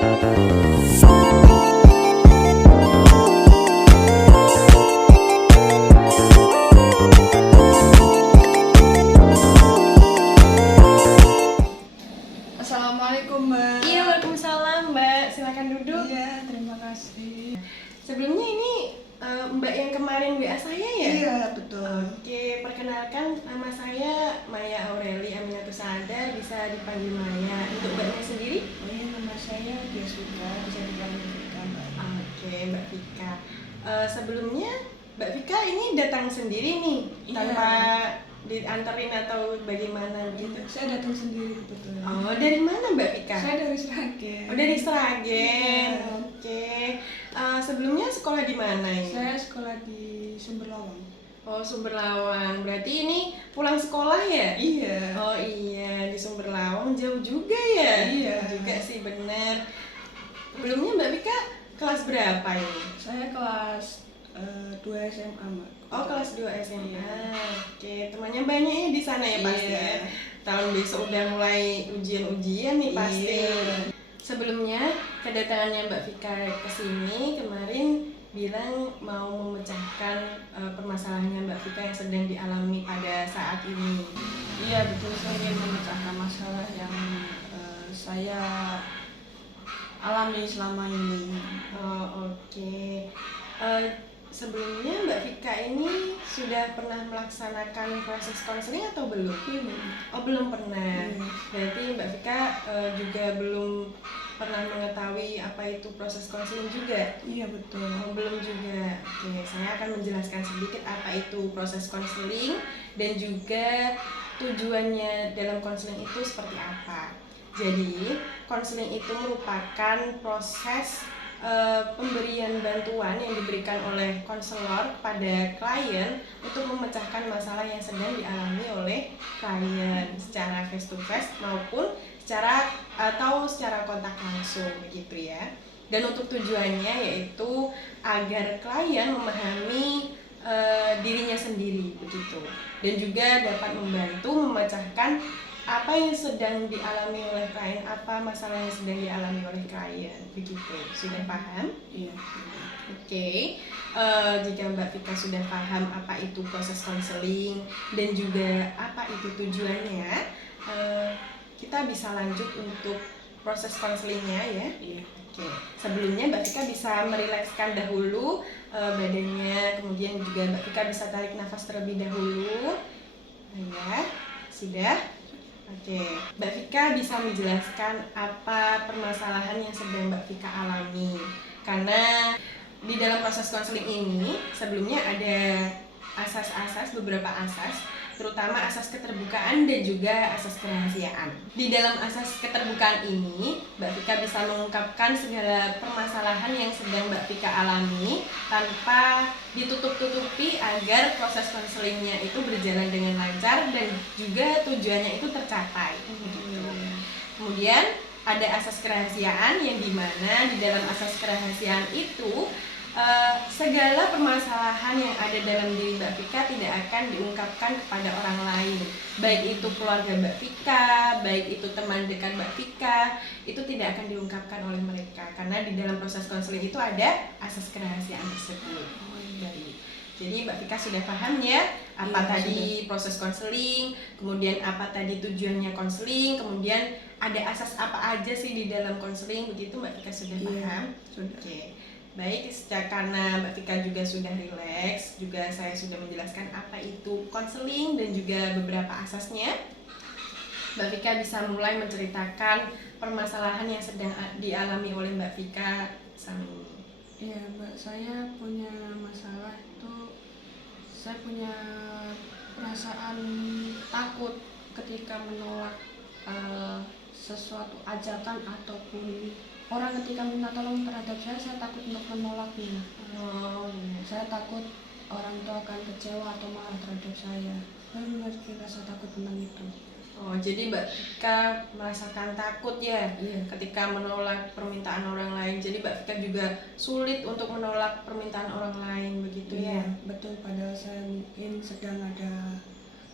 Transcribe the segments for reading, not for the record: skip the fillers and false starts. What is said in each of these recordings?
Assalamualaikum Mbak. Iya, waalaikumsalam Mbak. Silakan duduk. Iya, terima kasih. Sebelumnya ini Mbak yang kemarin WA saya ya? Iya, betul. Oke, perkenalkan nama saya Maya Aureli Aminatus Sada, bisa dipanggil Maya. Untuk Mbaknya sendiri? Oh iya, nama saya Deswika, bisa dipanggil Vika Mbak. Oke, Mbak Vika. Sebelumnya Mbak Vika ini datang sendiri nih, Iya. tanpa dianterin atau bagaimana gitu? Saya datang sendiri kebetulan. Oh, dari mana Mbak Vika? Saya dari Sragen. Oh, dari Sragen. Iya. Oke. Sebelumnya sekolah di mana ini? Saya sekolah di Sumberlawang. Oh, Sumberlawang. Berarti ini pulang sekolah ya? Iya. Oh iya, di Sumberlawang jauh juga ya? Iya. Jauh juga sih, bener. Sebelumnya Mbak Vika kelas berapa ini? Saya kelas 2 SMA Mbak. Oh, kelas 2 SMA. Oke, temannya banyak ya di sana ya pasti Iya. ya? Tahun besok udah mulai ujian-ujian nih pasti. Iya. Sebelumnya kedatangannya Mbak Vika ke sini kemarin bilang mau memecahkan permasalahannya Mbak Vika yang sedang dialami pada saat ini. Iya, betul. Saya ingin memecahkan masalah yang saya alami selama ini. Oh, oke. Sebelumnya Mbak Vika ini sudah pernah melaksanakan proses konseling atau belum? Oh, belum pernah. Berarti Mbak Vika juga belum pernah mengetahui apa itu proses konseling juga? Iya, betul. Oh, belum juga. Oke, saya akan menjelaskan sedikit apa itu proses konseling dan juga tujuannya dalam konseling itu seperti apa. Jadi, konseling itu merupakan proses pemberian bantuan yang diberikan oleh konselor pada klien untuk memecahkan masalah yang sedang dialami oleh klien secara face to face maupun secara kontak langsung begitu ya. Dan untuk tujuannya yaitu agar klien memahami dirinya sendiri begitu, dan juga dapat membantu memecahkan apa yang sedang dialami oleh klien, apa masalah yang sedang dialami oleh klien begitu. Sudah paham? Iya. Oke. Jika Mbak Vika sudah paham apa itu proses konseling dan juga apa itu tujuannya, kita bisa lanjut untuk proses konselingnya ya. Iya. Oke. Sebelumnya Mbak Vika bisa merilekskan dahulu badannya, kemudian juga Mbak Vika bisa tarik nafas terlebih dahulu. Ya, sudah. Oke, Mbak Vika bisa menjelaskan apa permasalahan yang sedang Mbak Vika alami. Karena di dalam proses konseling ini sebelumnya ada beberapa asas, terutama asas keterbukaan dan juga asas kerahasiaan. Di dalam asas keterbukaan ini, Mbak Vika bisa mengungkapkan segala permasalahan yang sedang Mbak Vika alami tanpa ditutup-tutupi agar proses konselingnya itu berjalan dengan lancar dan juga tujuannya itu tercapai. Kemudian ada asas kerahasiaan yang dimana di dalam asas kerahasiaan itu segala permasalahan yang ada dalam diri Mbak Vika tidak akan diungkapkan kepada orang lain, baik itu keluarga Mbak Vika, baik itu teman dekat Mbak Vika, itu tidak akan diungkapkan oleh mereka karena di dalam proses konseling itu ada asas kerahasiaan tersebut. Jadi Mbak Vika sudah paham ya apa tadi proses konseling, kemudian apa tadi tujuannya konseling, kemudian ada asas apa aja sih di dalam konseling, begitu Mbak Vika sudah paham? Oke. Baik, karena Mbak Vika juga sudah rileks, juga saya sudah menjelaskan apa itu konseling dan juga beberapa asasnya. Mbak Vika bisa mulai menceritakan permasalahan yang sedang dialami oleh Mbak Vika saat ini. Iya Mbak, saya punya masalah itu, saya punya perasaan takut ketika menolak sesuatu ajakan ataupun orang ketika minta tolong terhadap saya takut untuk menolaknya. Saya takut orang itu akan kecewa atau marah terhadap saya. Saya memiliki rasa takut tentang itu. Oh, jadi Mbak Vika merasakan takut ya ketika menolak permintaan orang lain. Jadi Mbak Vika juga sulit untuk menolak permintaan orang lain begitu ya? Betul, padahal saya mungkin sedang ada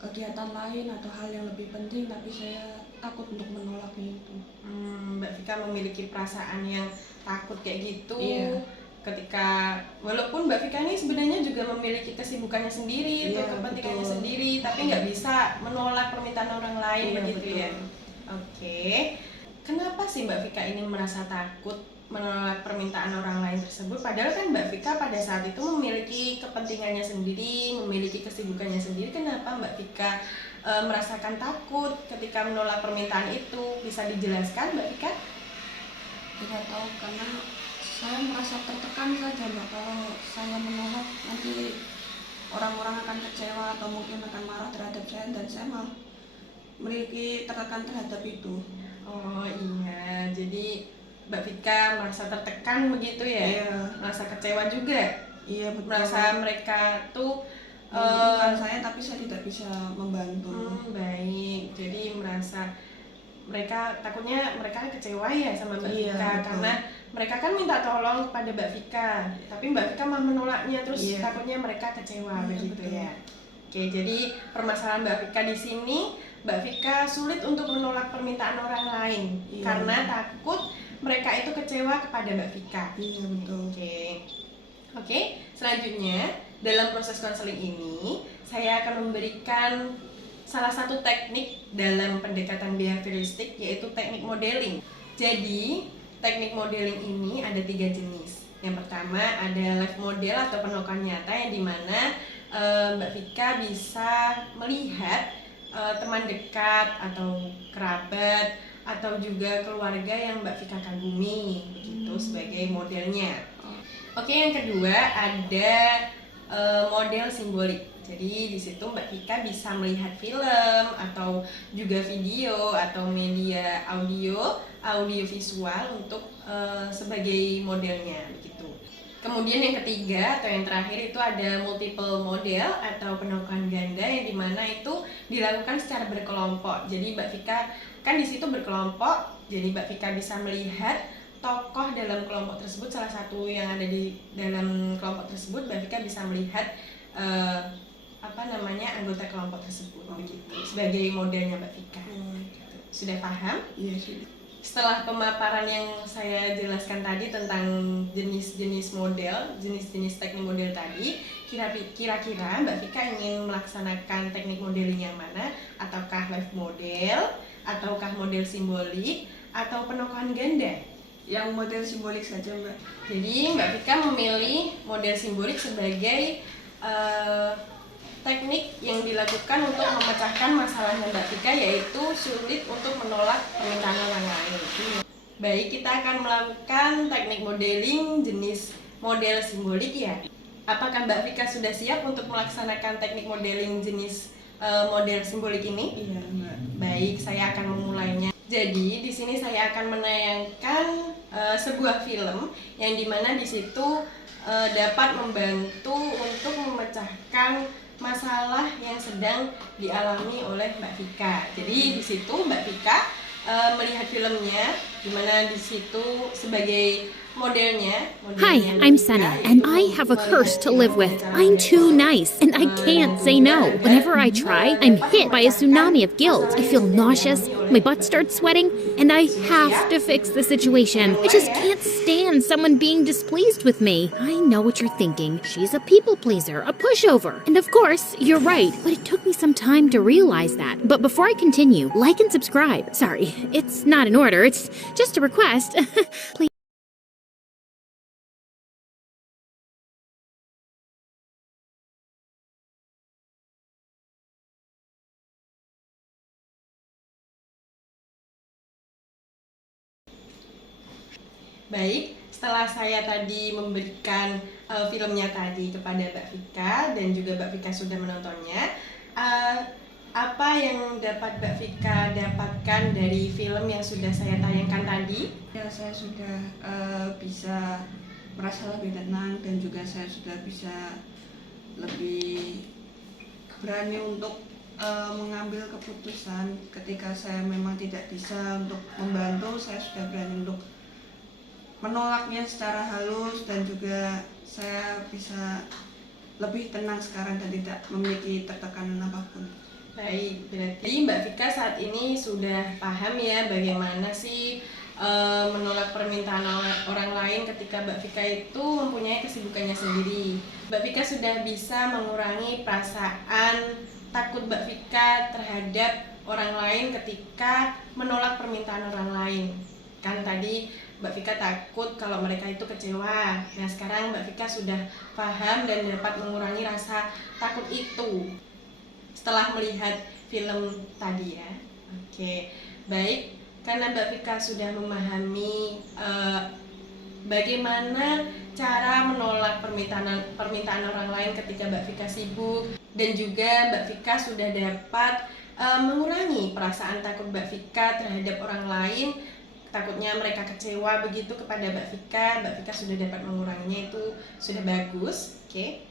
kegiatan lain atau hal yang lebih penting, tapi saya takut untuk menolaknya itu. Mbak Vika memiliki perasaan yang takut kayak gitu. Iya. Ketika walaupun Mbak Vika ini sebenarnya juga memiliki kesibukannya sendiri, Iya, atau kepentingannya betul. sendiri, tapi nggak bisa menolak permintaan orang lain, Iya, begitu betul. ya. Oke, kenapa sih Mbak Vika ini merasa takut menolak permintaan orang lain tersebut? Padahal kan Mbak Vika pada saat itu memiliki kepentingannya sendiri, memiliki kesibukannya sendiri. Kenapa Mbak Vika merasakan takut ketika menolak permintaan itu? Bisa dijelaskan Mbak Vika? Tidak tahu, karena saya merasa tertekan saja Mbak. Kalau saya menolak, nanti orang-orang akan kecewa atau mungkin akan marah terhadap saya, dan saya malah memiliki tertekan terhadap itu. Oh iya, jadi Mbak Vika merasa tertekan begitu ya? Iya. Merasa kecewa juga? Iya, betul. Merasa mereka tuh membutuhkan saya tapi saya tidak bisa membantu. Baik, jadi merasa mereka takutnya mereka kecewa ya sama Mbak Iya, Vika, betul. karena mereka kan minta tolong kepada Mbak Vika, tapi Mbak Vika malah menolaknya, terus Iya. takutnya mereka kecewa, Iya, begitu betul. ya. Oke, jadi permasalahan Mbak Vika di sini, Mbak Vika sulit untuk menolak permintaan orang lain. Iya. Karena takut mereka itu kecewa kepada Mbak Vika. Iya, betul. Oke, selanjutnya dalam proses konseling ini saya akan memberikan salah satu teknik dalam pendekatan behavioristik, yaitu teknik modeling. Jadi teknik modeling ini ada 3 jenis. Yang pertama ada live model atau penokohan nyata, yang dimana Mbak Vika bisa melihat teman dekat atau kerabat atau juga keluarga yang Mbak Vika kagumi, begitu sebagai modelnya. Oke, yang kedua ada model simbolik. Jadi di situ Mbak Vika bisa melihat film atau juga video atau media audio visual untuk sebagai modelnya, begitu. Kemudian yang ketiga atau yang terakhir itu ada multiple model atau penokohan ganda, yang dimana itu dilakukan secara berkelompok. Jadi Mbak Vika kan di situ berkelompok, jadi Mbak Vika bisa melihat tokoh dalam kelompok tersebut, salah satu yang ada di dalam kelompok tersebut, Mbak Vika bisa melihat anggota kelompok tersebut, begitu, sebagai modelnya Mbak Vika. Sudah paham? Iya, sudah. Setelah pemaparan yang saya jelaskan tadi tentang jenis-jenis model, jenis-jenis teknik model tadi, kira-kira Mbak Vika ingin melaksanakan teknik modeling yang mana? Ataukah live model, ataukah model simbolik, atau penokohan ganda? Yang model simbolik saja Mbak. Jadi Mbak Vika memilih model simbolik sebagai teknik yang dilakukan untuk memecahkan masalahnya Mbak Vika, yaitu sulit untuk menolak permintaan orang lain. Baik, kita akan melakukan teknik modeling jenis model simbolik ya. Apakah Mbak Vika sudah siap untuk melaksanakan teknik modeling jenis model simbolik ini? Iya Mbak. Baik, saya akan memulainya. Jadi di sini saya akan menayangkan sebuah film yang dimana di situ dapat membantu untuk memecahkan masalah yang sedang dialami oleh Mbak Vika. Jadi di situ Mbak Vika melihat filmnya, dimana di situ sebagai modelnya. Hi, I'm Sunny, and I have a curse to live with. I'm too nice, and I can't say no. Whenever I try, I'm hit by a tsunami of guilt. I feel nauseous, my butt starts sweating, and I have to fix the situation. I just can't stand someone being displeased with me. I know what you're thinking. She's a people pleaser, a pushover. And of course, you're right, but it took me some time to realize that. But before I continue, like and subscribe. Sorry, it's not an order, it's just a request. Please. Baik, setelah saya tadi memberikan filmnya tadi kepada Mbak Vika dan juga Mbak Vika sudah menontonnya, apa yang dapat Mbak Vika dapatkan dari film yang sudah saya tayangkan tadi? Ya, saya sudah bisa merasa lebih tenang, dan juga saya sudah bisa lebih berani untuk mengambil keputusan ketika saya memang tidak bisa untuk membantu. Saya sudah berani untuk menolaknya secara halus, dan juga saya bisa lebih tenang sekarang dan tidak memiliki tertekanan apapun. Baik, berarti Mbak Vika saat ini sudah paham ya bagaimana sih menolak permintaan orang lain ketika Mbak Vika itu mempunyai kesibukannya sendiri. Mbak Vika sudah bisa mengurangi perasaan takut Mbak Vika terhadap orang lain ketika menolak permintaan orang lain. Kan tadi Mbak Vika takut kalau mereka itu kecewa. Nah sekarang Mbak Vika sudah paham dan dapat mengurangi rasa takut itu setelah melihat film tadi ya. Oke, baik. Karena Mbak Vika sudah memahami bagaimana cara menolak permintaan orang lain ketika Mbak Vika sibuk, dan juga Mbak Vika sudah dapat mengurangi perasaan takut Mbak Vika terhadap orang lain, takutnya mereka kecewa begitu kepada Mbak Vika sudah dapat menguranginya, itu sudah bagus. Oke.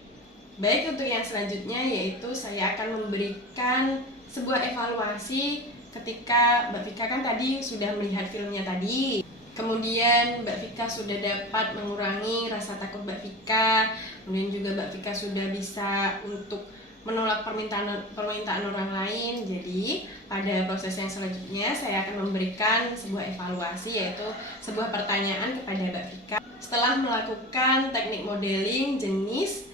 Baik, untuk yang selanjutnya yaitu saya akan memberikan sebuah evaluasi ketika Mbak Vika kan tadi sudah melihat filmnya tadi. Kemudian Mbak Vika sudah dapat mengurangi rasa takut Mbak Vika. Kemudian juga Mbak Vika sudah bisa untuk menolak permintaan orang lain. Jadi pada proses yang selanjutnya saya akan memberikan sebuah evaluasi, yaitu sebuah pertanyaan kepada Mbak Vika setelah melakukan teknik modeling jenis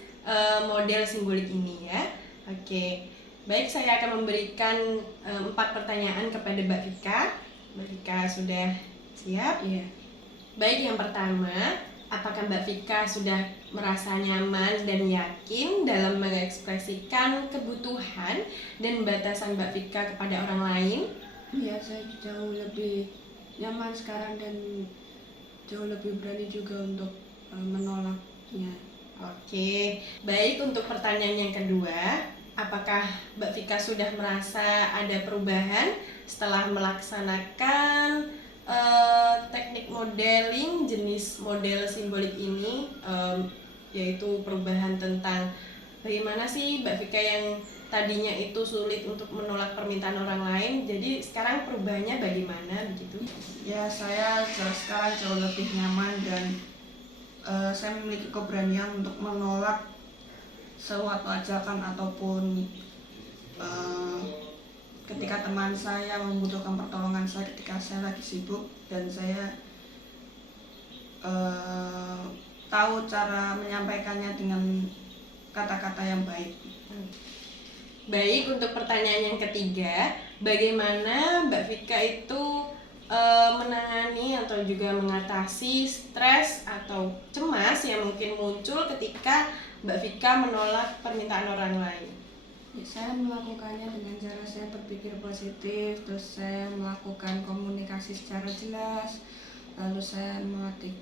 model simbolik ini ya. Oke. Baik, saya akan memberikan 4 pertanyaan kepada Mbak Vika. Mbak Vika sudah siap? Iya. Baik, yang pertama, apakah Mbak Vika sudah merasa nyaman dan yakin dalam mengekspresikan kebutuhan dan batasan Mbak Vika kepada orang lain? Iya, saya jauh lebih nyaman sekarang dan jauh lebih berani juga untuk menolaknya. Oke, baik, untuk pertanyaan yang kedua, apakah Mbak Vika sudah merasa ada perubahan setelah melaksanakan teknik modeling jenis model simbolik ini, yaitu perubahan tentang bagaimana sih Mbak Vika yang tadinya itu sulit untuk menolak permintaan orang lain, jadi sekarang perubahannya bagaimana begitu? Ya, saya sekarang jauh lebih nyaman dan saya memiliki keberanian untuk menolak suatu ajakan ataupun ketika teman saya membutuhkan pertolongan saya ketika saya lagi sibuk, dan saya tahu cara menyampaikannya dengan kata-kata yang baik. Baik, untuk pertanyaan yang ketiga, bagaimana Mbak Vika itu menangani atau juga mengatasi stres atau cemas yang mungkin muncul ketika Mbak Vika menolak permintaan orang lain? Ya, saya melakukannya dengan cara saya berpikir positif, terus saya melakukan komunikasi secara jelas, lalu saya melatih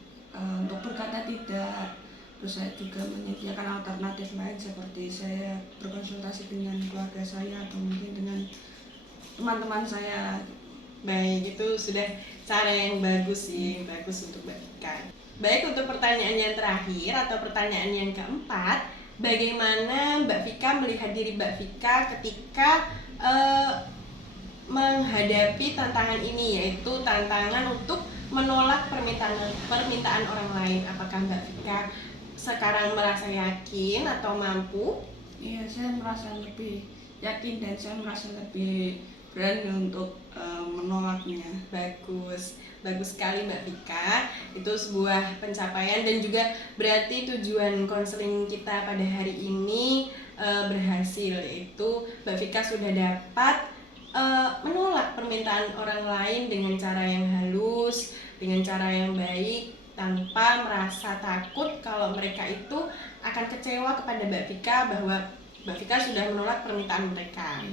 untuk berkata tidak, terus saya juga menyediakan alternatif lain seperti saya berkonsultasi dengan keluarga saya atau mungkin dengan teman-teman saya. Baik, itu sudah cara yang bagus sih, bagus untuk Mbak Vika. Baik, untuk pertanyaan yang terakhir atau pertanyaan yang keempat, bagaimana Mbak Vika melihat diri Mbak Vika ketika menghadapi tantangan ini, yaitu tantangan untuk menolak permintaan orang lain? Apakah Mbak Vika sekarang merasa yakin atau mampu? Iya, saya merasa lebih yakin dan saya merasa lebih berani untuk menolaknya. Bagus sekali Mbak Vika. Itu sebuah pencapaian dan juga berarti tujuan konseling kita pada hari ini berhasil, yaitu Mbak Vika sudah dapat menolak permintaan orang lain dengan cara yang halus, dengan cara yang baik, tanpa merasa takut kalau mereka itu akan kecewa kepada Mbak Vika bahwa Mbak Vika sudah menolak permintaan mereka.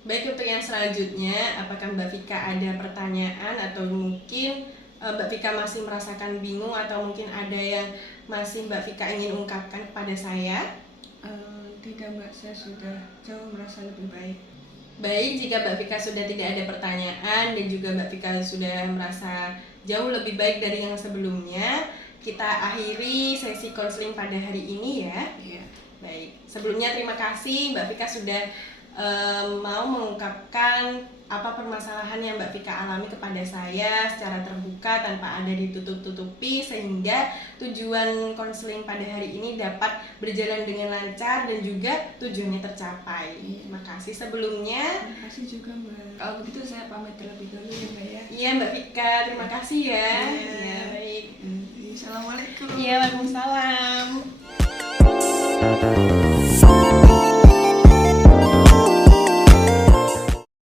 Baik, untuk yang selanjutnya, apakah Mbak Vika ada pertanyaan atau mungkin Mbak Vika masih merasakan bingung atau mungkin ada yang masih Mbak Vika ingin ungkapkan kepada saya? Tidak Mbak, saya sudah jauh merasa lebih baik. Baik, jika Mbak Vika sudah tidak ada pertanyaan dan juga Mbak Vika sudah merasa jauh lebih baik dari yang sebelumnya, kita akhiri sesi konseling pada hari ini ya. Iya. Baik, sebelumnya terima kasih Mbak Vika sudah mau mengungkapkan apa permasalahan yang Mbak Vika alami kepada saya secara terbuka tanpa ada ditutup-tutupi, sehingga tujuan konseling pada hari ini dapat berjalan dengan lancar dan juga tujuannya tercapai. Terima kasih sebelumnya. Terima kasih juga Mbak. Kalau begitu saya pamit terlebih dahulu ya Mbak ya. Iya Mbak Vika, terima kasih ya. Iya. Ya, baik. Assalamualaikum. Iya, waalaikumsalam.